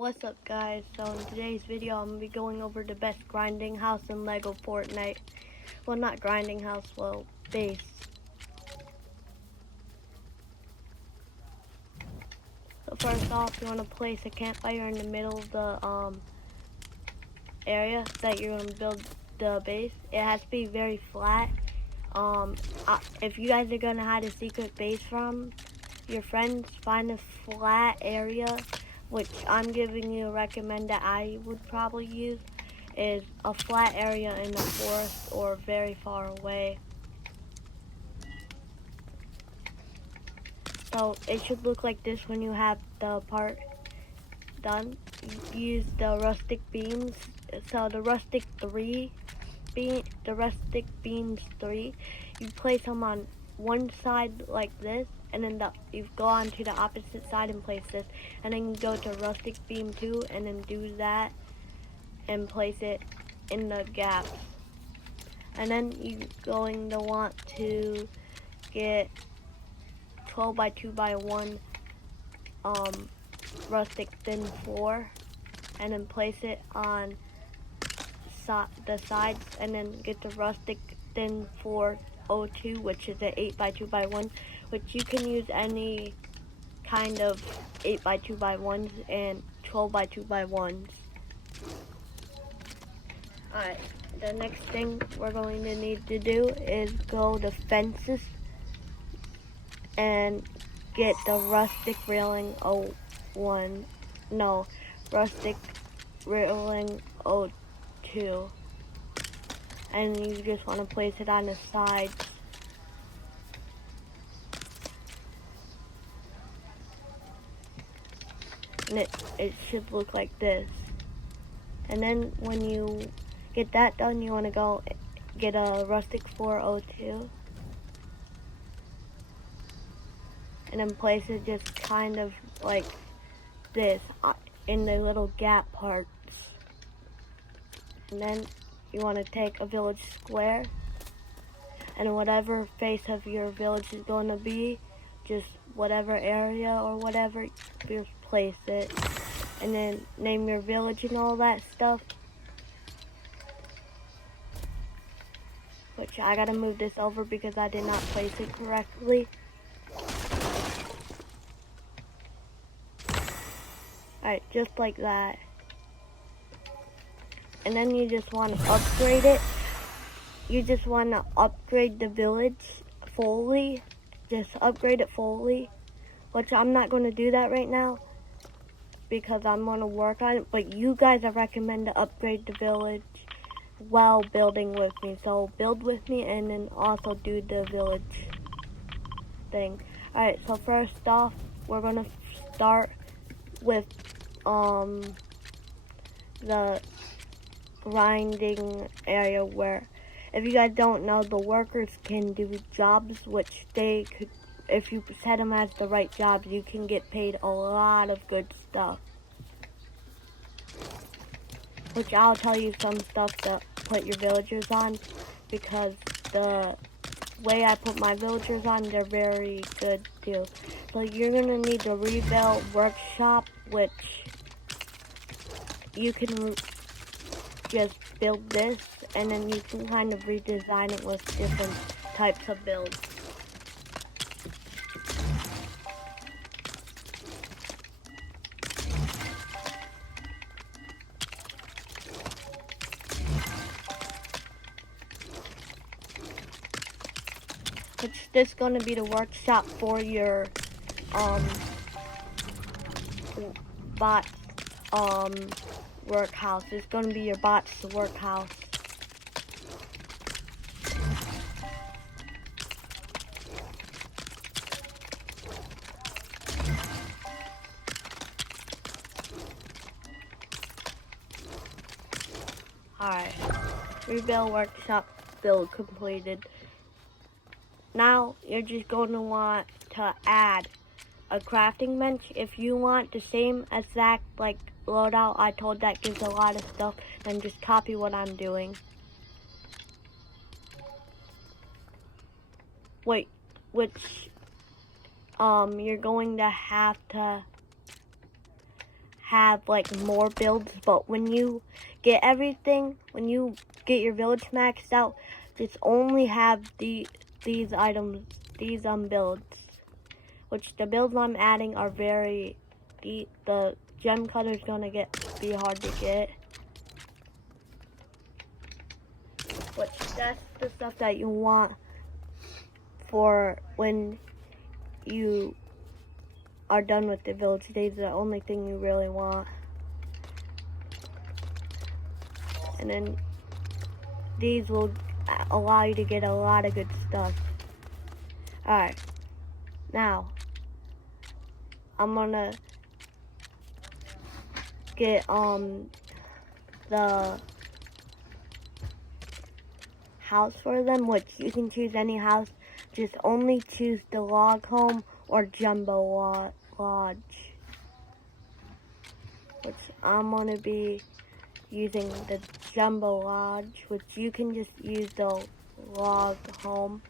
What's up guys, so in today's video I'm going to be going over the best grinding house in LEGO Fortnite. Well, not grinding house, well, base. So first off, you want to place a campfire in the middle of the area that you're going to build the base. It has to be very flat. If you guys are going to hide a secret base from your friends, find a flat area, which I'm giving you a recommend that I would probably use, is a flat area in the forest or very far away. So it should look like this when you have the part done. Use the rustic beams. So the rustic beams 3, you place them on one side like this, and then you go on to the opposite side and place this, and then you go to rustic beam 2 and then do that and place it in the gaps. And then you're going to want to get 12 by 2 by 1 rustic thin 4 and then place it on the sides, and then get the rustic thin 402, which is an 8 by 2 by 1, which you can use any kind of 8 by 2 by 1s and 12 by 2 by 1s. Alright, the next thing we're going to need to do is go to fences and get the rustic railing rustic railing 02, and you just want to place it on the sides. And it should look like this. And then when you get that done, you want to go get a rustic 402 and then place it just kind of like this in the little gap parts. And then you want to take a village square, and whatever face of your village is going to be, just whatever area or whatever, you place it, and then name your village and all that stuff. Which I gotta move this over because I did not place it correctly. Alright, just like that. And then you just want to upgrade it. You just want to upgrade the village fully. Just upgrade it fully. Which I'm not going to do that right now because I'm going to work on it. But you guys, I recommend to upgrade the village while building with me. So build with me and then also do the village thing. Alright, so first off, we're going to start with the grinding area, where, if you guys don't know, the workers can do jobs which they could, if you set them as the right jobs, you can get paid a lot of good stuff. Which I'll tell you some stuff to put your villagers on, because the way I put my villagers on, they're very good too. So you're gonna need the rebuild workshop, which you can just build this, and then you can kind of redesign it with different types of builds. Which this is going to be the workshop for your bot workhouse. It's going to be your bot's workhouse. Alright, rebuild workshop build completed. Now you're just going to want to add a crafting bench. If you want the same exact like loadout I told that gives a lot of stuff, then just copy what I'm doing. Which you're going to have like more builds, but when you get everything, when you get your village maxed out, just only have these items, these builds. Which the builds I'm adding are very, the gem cutter is gonna be hard to get. Which that's the stuff that you want for when you are done with the village. These are the only thing you really want. And then these will allow you to get a lot of good stuff. Alright. Now, I'm gonna get the house for them, which you can choose any house. Just only choose the log home or jumbo lodge. Which I'm gonna be using the jumbo lodge, which you can just use the log home.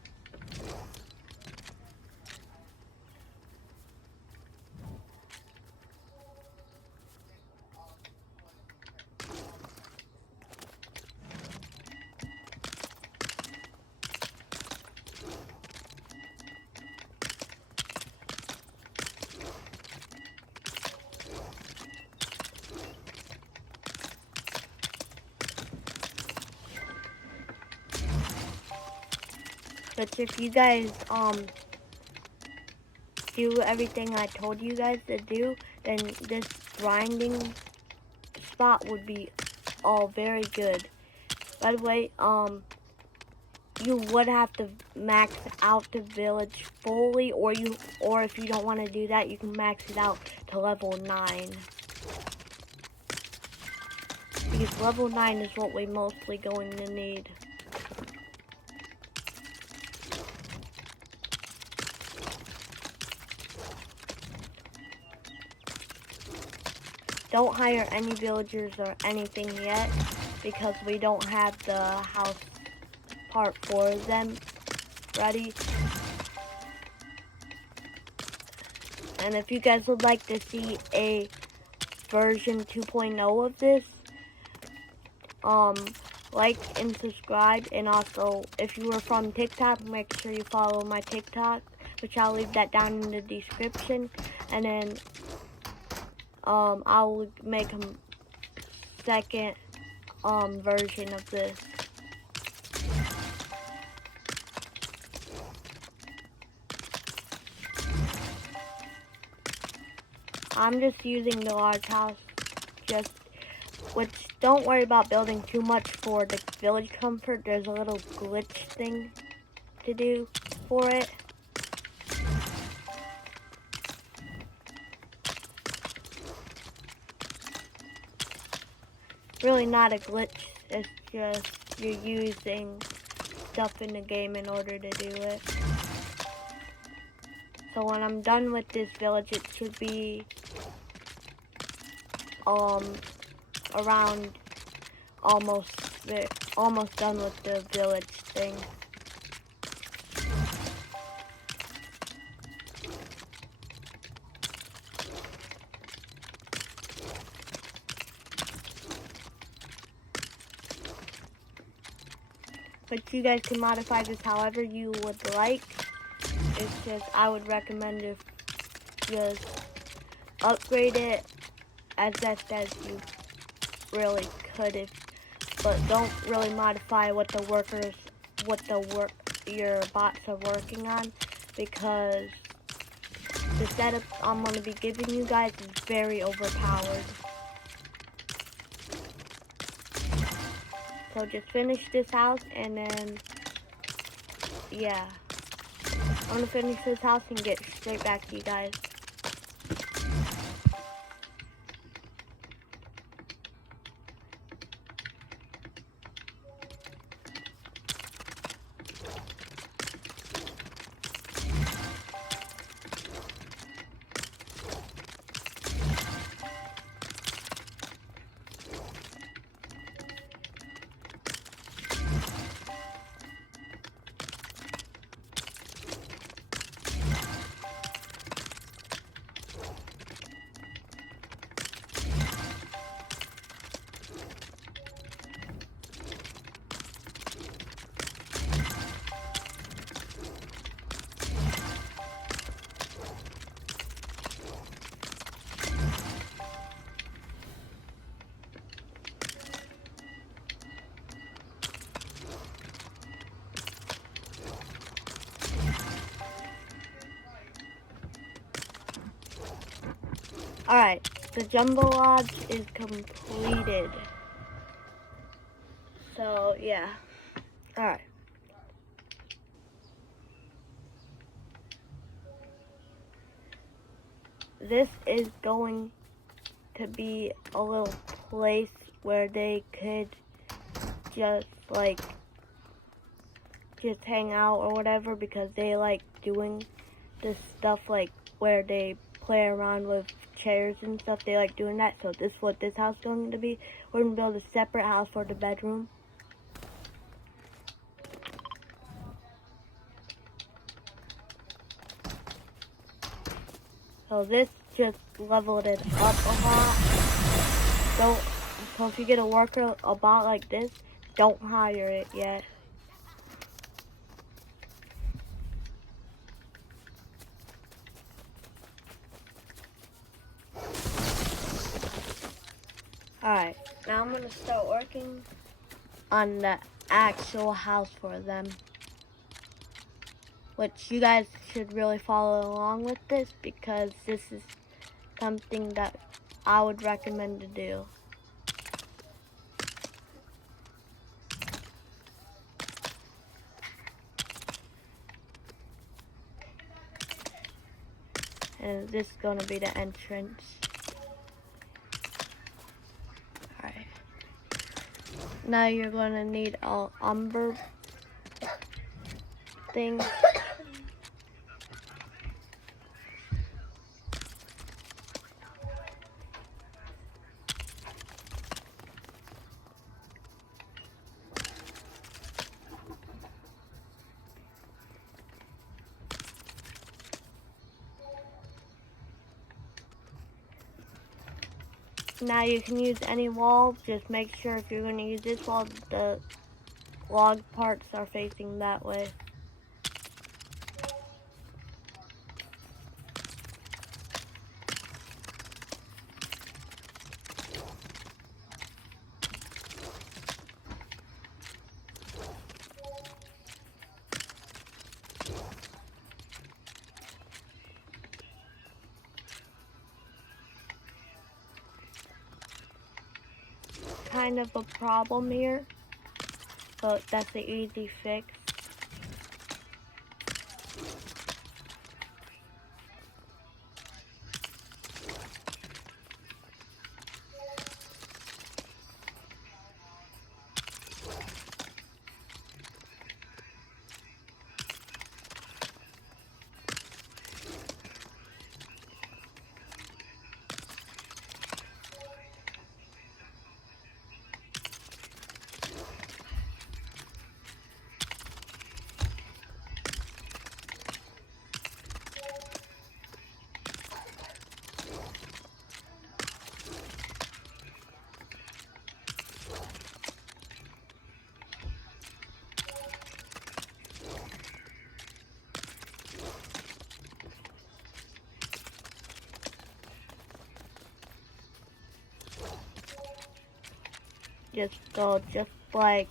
But if you guys do everything I told you guys to do, then this grinding spot would be all very good. By the way, you would have to max out the village fully, or if you don't want to do that, you can max it out to level 9. Because level 9 is what we're mostly going to need. Don't hire any villagers or anything yet, because we don't have the house part for them ready. And if you guys would like to see a version 2.0 of this, like and subscribe. And also, if you are from TikTok, make sure you follow my TikTok, which I'll leave that down in the description. And then I'll make a second version of this. I'm just using the large house, which don't worry about building too much for the village comfort. There's a little glitch thing to do for it. Really not a glitch, it's just you're using stuff in the game in order to do it. So when I'm done with this village, it should be around almost done with the village thing. But you guys can modify this however you would like. It's just, I would recommend if just upgrade it as best as you really could, but don't really modify what your bots are working on, because the setup I'm going to be giving you guys is very overpowered. So just finish this house, and then, yeah. I'm going to finish this house and get straight back to you guys. Alright, the Jumbo Lodge is completed. So, yeah. Alright. This is going to be a little place where they could just hang out or whatever, because they like doing this stuff like where they play around with chairs and stuff. They like doing that. So this is what this house is going to be. We're going to build a separate house for the bedroom. So this just leveled it up a lot. So if you get a worker about like this, don't hire it yet. Alright, now I'm going to start working on the actual house for them. Which you guys should really follow along with this, because this is something that I would recommend to do. And this is going to be the entrance. Alright. Now you're going to need a umber thing. Now you can use any wall. Just make sure if you're going to use this wall, the log parts are facing that way. Kind of a problem here, but that's an easy fix. Just go like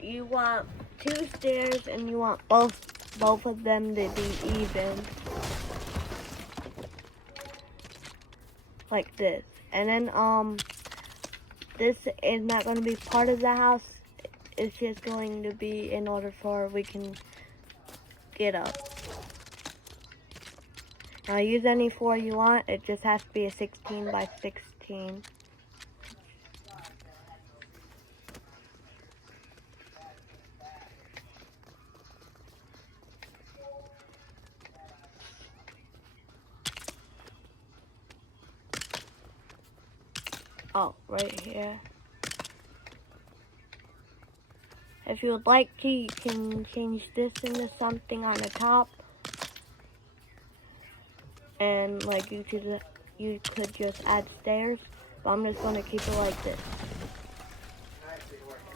you want 2 stairs and you want both of them to be even, like this. And then this is not going to be part of the house. It's just going to be in order for we can get up. Now use any floor you want. It just has to be a 16 by 16. Oh, right here. If you would like to, you can change this into something on the top. And like you could just add stairs. But I'm just going to keep it like this.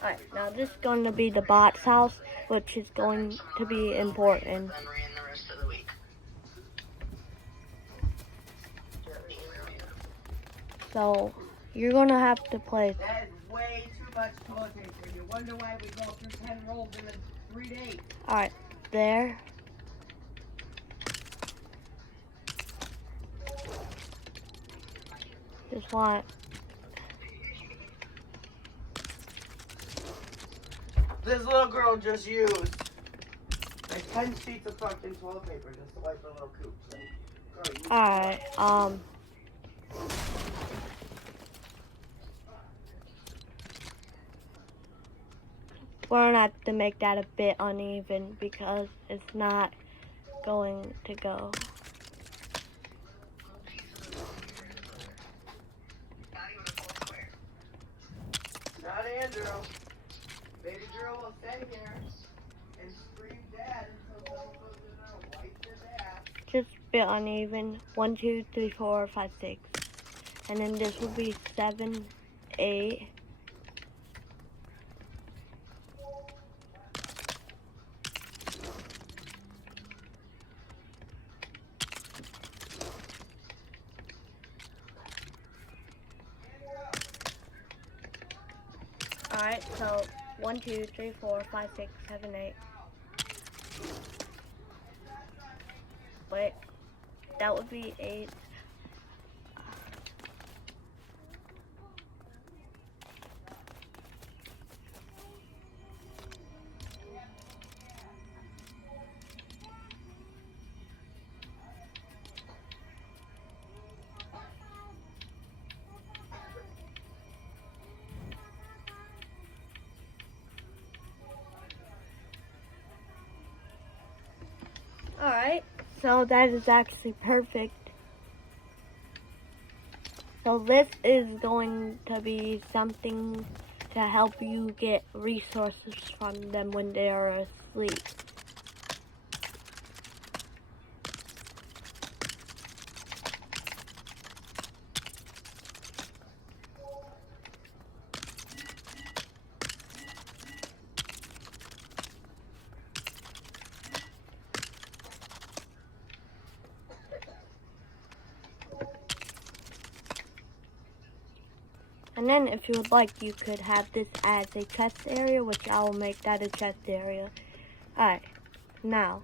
Alright, now this is going to be the bot's house, which is going to be important. So, you're going to have to place. That is way too much toilet paper. You wonder why we go through 10 rolls in 3 days. Alright, there. Just want. This little girl just used like 10 sheets of fucking toilet paper just to wipe her little coops. Like, girl, Alright, we're gonna have to make that a bit uneven because it's not going to go. not Andrew. Baby girl will stay here and scream dad until someone goes in there and wipes his ass. Just a bit uneven. 1, 2, 3, 4, 5, 6. And then this will be 7, 8. Alright, so 1, 2, 3, 4, 5, 6, 7, 8. Wait, that would be 8. Alright, so that is actually perfect. So this is going to be something to help you get resources from them when they are asleep. And then if you would like, you could have this as a chest area, which I will make that a chest area. Alright, now,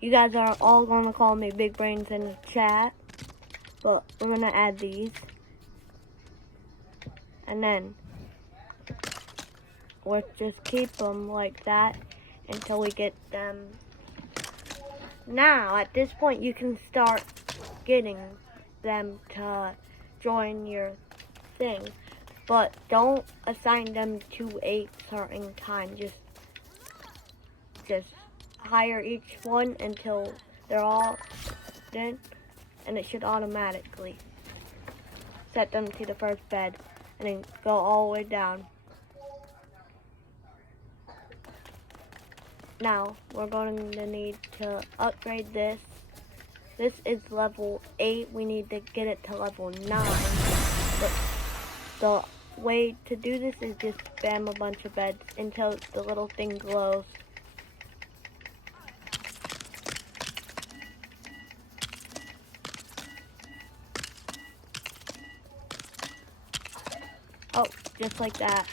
you guys are all going to call me Big Brains in the chat, but we're going to add these. And then, we'll just keep them like that until we get them. Now, at this point, you can start getting them to join your thing, but don't assign them to a certain time. Just hire each one until they're all done, and it should automatically set them to the first bed, and then go all the way down. Now we're going to need to upgrade this. This is level 8. We need to get it to level 9. But the way to do this is just spam a bunch of beds until the little thing glows. Oh, just like that.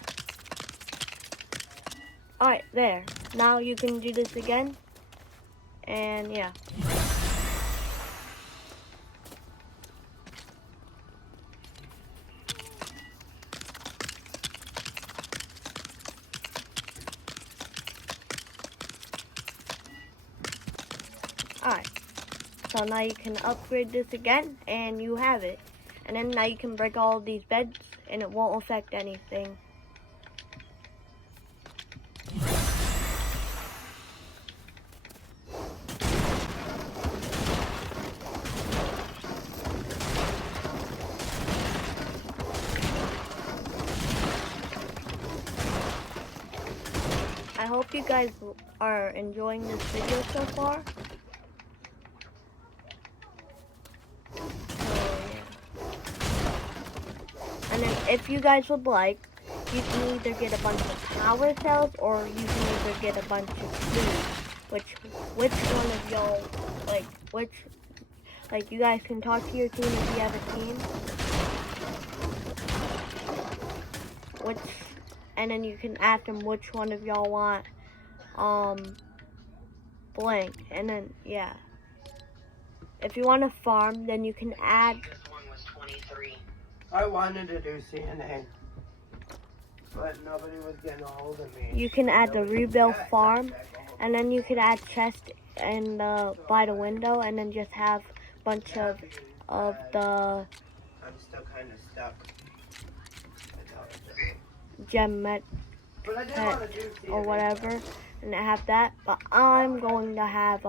Alright, there. Now you can do this again. And yeah. Alright, so now you can upgrade this again, and you have it. And then now you can break all of these beds, and it won't affect anything. I hope you guys are enjoying this video so far. And then if you guys would like, you can either get a bunch of power cells or you can either get a bunch of food. Which one of y'all, like you guys can talk to your team if you have a team. And then you can ask them which one of y'all want, blank. And then, yeah. If you want to farm, then you can add. This one was 23. I wanted to do CNA, but nobody was getting a hold of me. You can add the Nobody rebuild got farm, back a hold of and then you could add chest and by the window, and then just have a bunch of the I'm still kind of stuck. gem met But I did pet want to do CNA. or whatever, and have that. But I'm going to have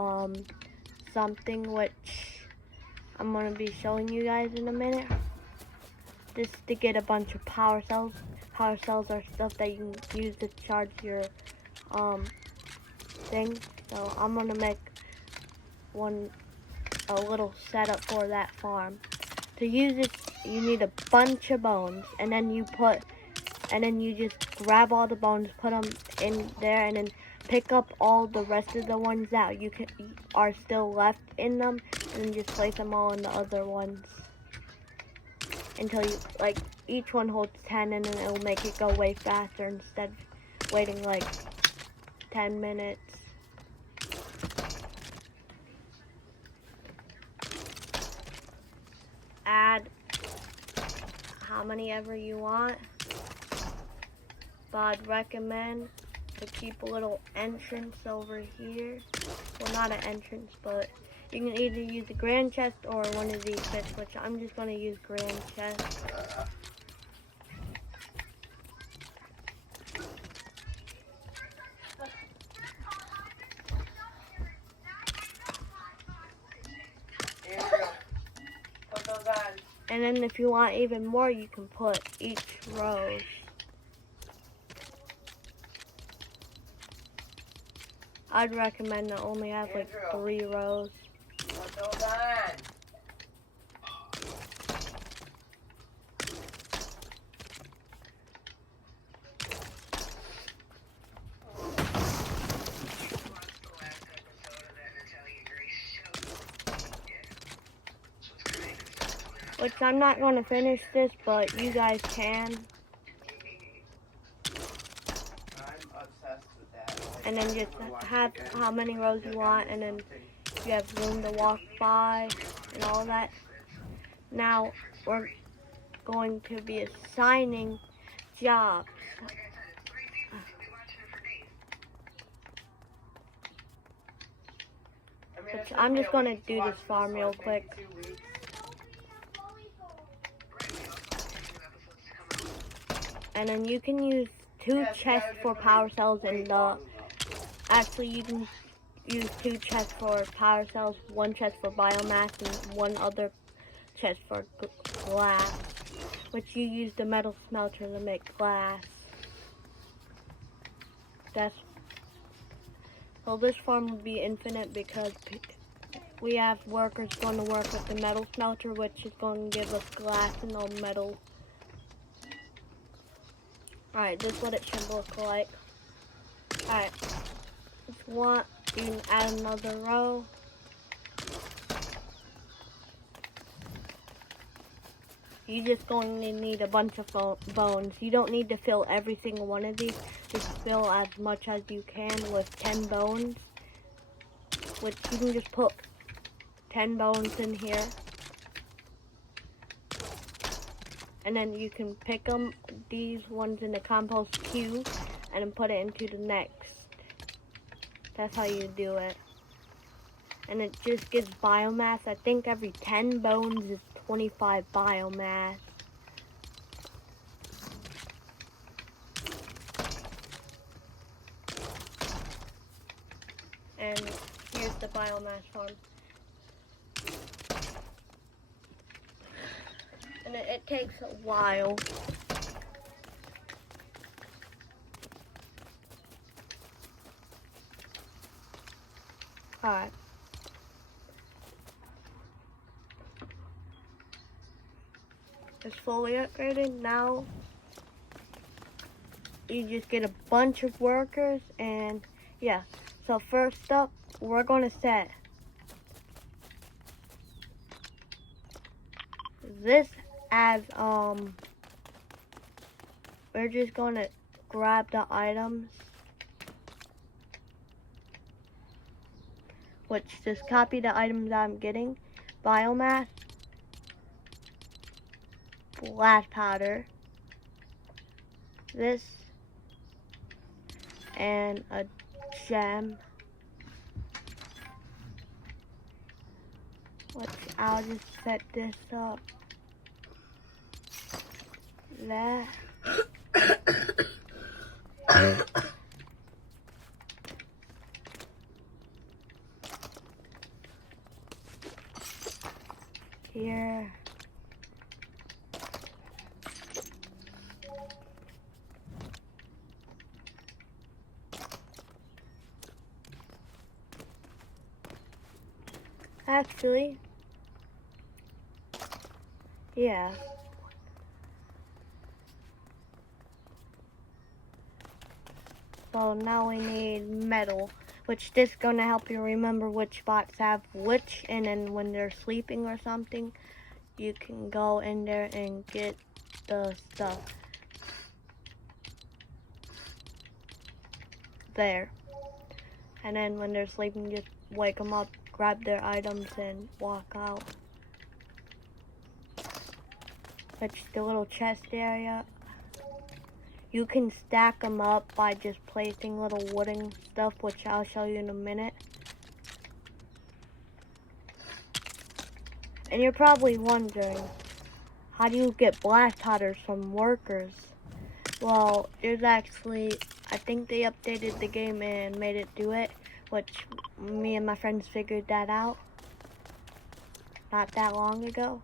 something which I'm going to be showing you guys in a minute. This is to get a bunch of power cells. Power cells are stuff that you can use to charge your thing. So I'm gonna make a little setup for that farm. To use it, you need a bunch of bones, and then you just grab all the bones, put them in there, and then pick up all the rest of the ones that are still left in them, and then just place them all in the other ones until you each one holds 10, and then it'll make it go way faster instead of waiting like 10 minutes. Add how many ever you want, but I'd recommend to keep a little entrance over here. Well, not an entrance, but you can either use the grand chest or one of these chests, which I'm just going to use grand chest. Put those on. And then if you want even more, you can put each rows. I'd recommend to only have like 3 rows. Put those on. Which I'm not going to finish this, but you guys can. I'm obsessed with that. And then just have how many rows you want, and then you have room to walk by and all that. Now we're going to be assigning jobs. I'm just going to do this farm real quick. And then you can use 2 chests for power cells, and actually you can use 2 chests for power cells, 1 chest for biomass, and 1 other chest for glass, which you use the metal smelter to make glass. So this farm will be infinite because we have workers going to work with the metal smelter, which is going to give us glass and all metal. Alright, this is what it should look like. Alright, you can add another row. You're just going to need a bunch of bones. You don't need to fill every single one of these. Just fill as much as you can with 10 bones. Which you can just put 10 bones in here. And then you can pick these ones in the compost queue, and then put it into the next. That's how you do it. And it just gives biomass. I think every 10 bones is 25 biomass. And here's the biomass farm. And it takes a while. Alright. It's fully upgraded. Now you just get a bunch of workers, and yeah. So first up, we're going to set this as we're just going to grab the items, which just copy the items I'm getting. Biomass, blast powder, this, and a gem, which I'll just set this up. That. Here. Actually, yeah. So now we need metal, which this is gonna help you remember which spots have which, and then when they're sleeping or something, you can go in there and get the stuff. There. And then when they're sleeping, just wake them up, grab their items, and walk out. Which is the little chest area. You can stack them up by just placing little wooden stuff, which I'll show you in a minute. And you're probably wondering, how do you get blast powders from workers? Well, there's actually, I think they updated the game and made it do it, which me and my friends figured that out not that long ago.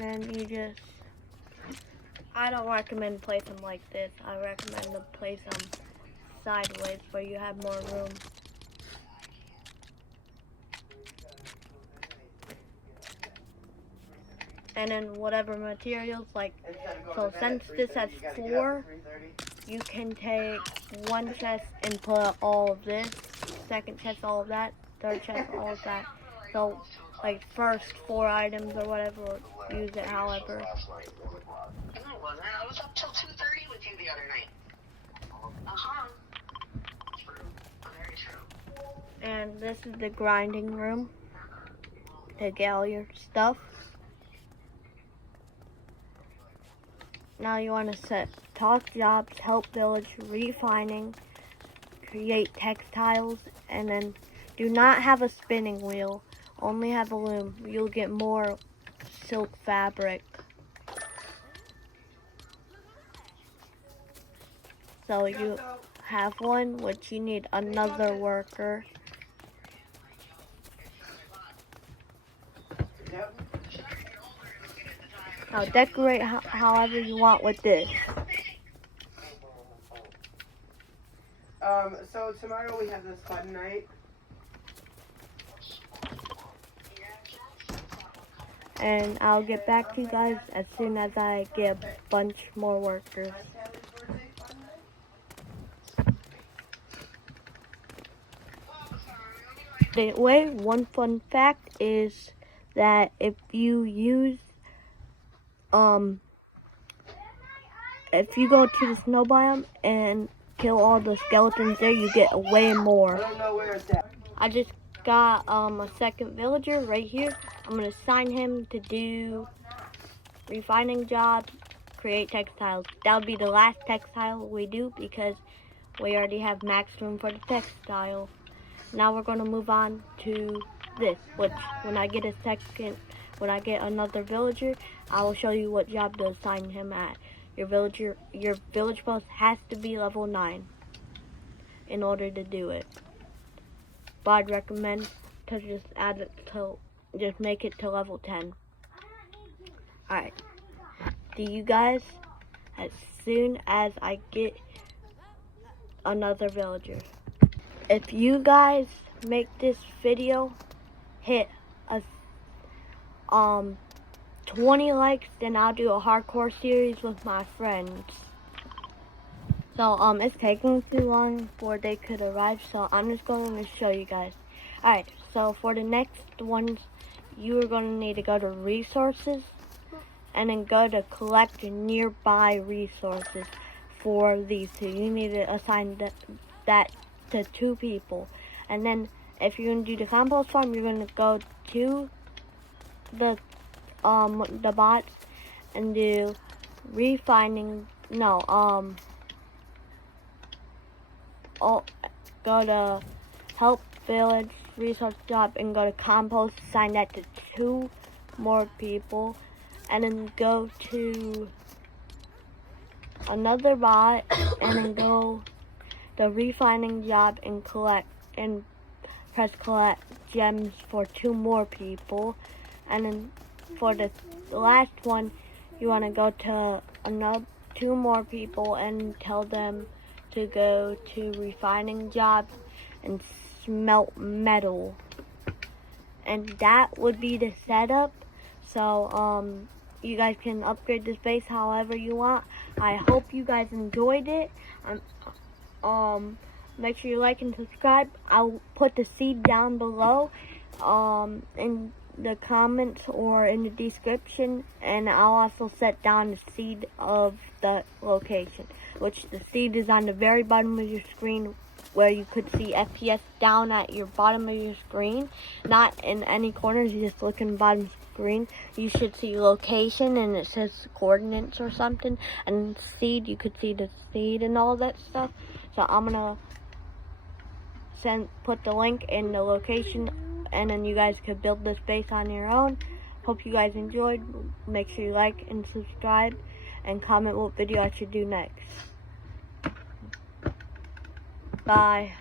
And then you just, I don't recommend place them like this. I recommend to place them sideways where you have more room. And then whatever materials, like, so since this has 4, you can take one chest and put all of this, second chest all of that, third chest all of that. So, like, first 4 items or whatever, use it however. I was up till 2:30 with you the other night. True. Very true. And this is the grinding room to get all your stuff. Now you want to set talk jobs, help village, refining, create textiles, and then do not have a spinning wheel, only have a loom. You'll get more silk fabric. So you have one, which you need another worker. Now decorate however you want with this. So tomorrow we have this fun night. And I'll get back to you guys as soon as I get a bunch more workers. Anyway, one fun fact is that if you use, if you go to the snow biome and kill all the skeletons there, you get way more. I don't know where it's at. I just got a second villager right here. I'm gonna assign him to do refining jobs, create textiles. That'll be the last textile we do because we already have max room for the textile. Now we're gonna move on to this, which when I get another villager, I will show you what job to assign him at. Your village post has to be level 9 in order to do it. But I'd recommend to just make it to level 10. Alright. See you guys as soon as I get another villager. If you guys make this video hit a 20 likes, then I'll do a hardcore series with my friends. So it's taking too long before they could arrive, so I'm just going to show you guys. Alright, so for the next ones, you are going to need to go to resources and then go to collect nearby resources. for these two. You need to assign that to 2 people. And then if you're going to do the compost farm, you're going to go to the bots and do go to help village resource job and go to compost, assign that to 2 more people, and then go to another bot and then go the refining job and press collect gems for 2 more people. And then for the last one, you want to go to another 2 more people and tell them to go to refining job and smelt metal. And that would be the setup. So you guys can upgrade this base however you want. I hope you guys enjoyed it. Make sure you like and subscribe. I'll put the seed down below in the comments or in the description, and I'll also set down the seed of the location, which the seed is on the very bottom of your screen, where you could see FPS down at your bottom of your screen, not in any corners. You just look in the bottom screen, you should see location and it says coordinates or something, and seed, you could see the seed and all that stuff. So I'm gonna put the link in the location, and then you guys could build this base on your own. Hope you guys enjoyed. Make sure you like and subscribe and comment what video I should do next. Bye.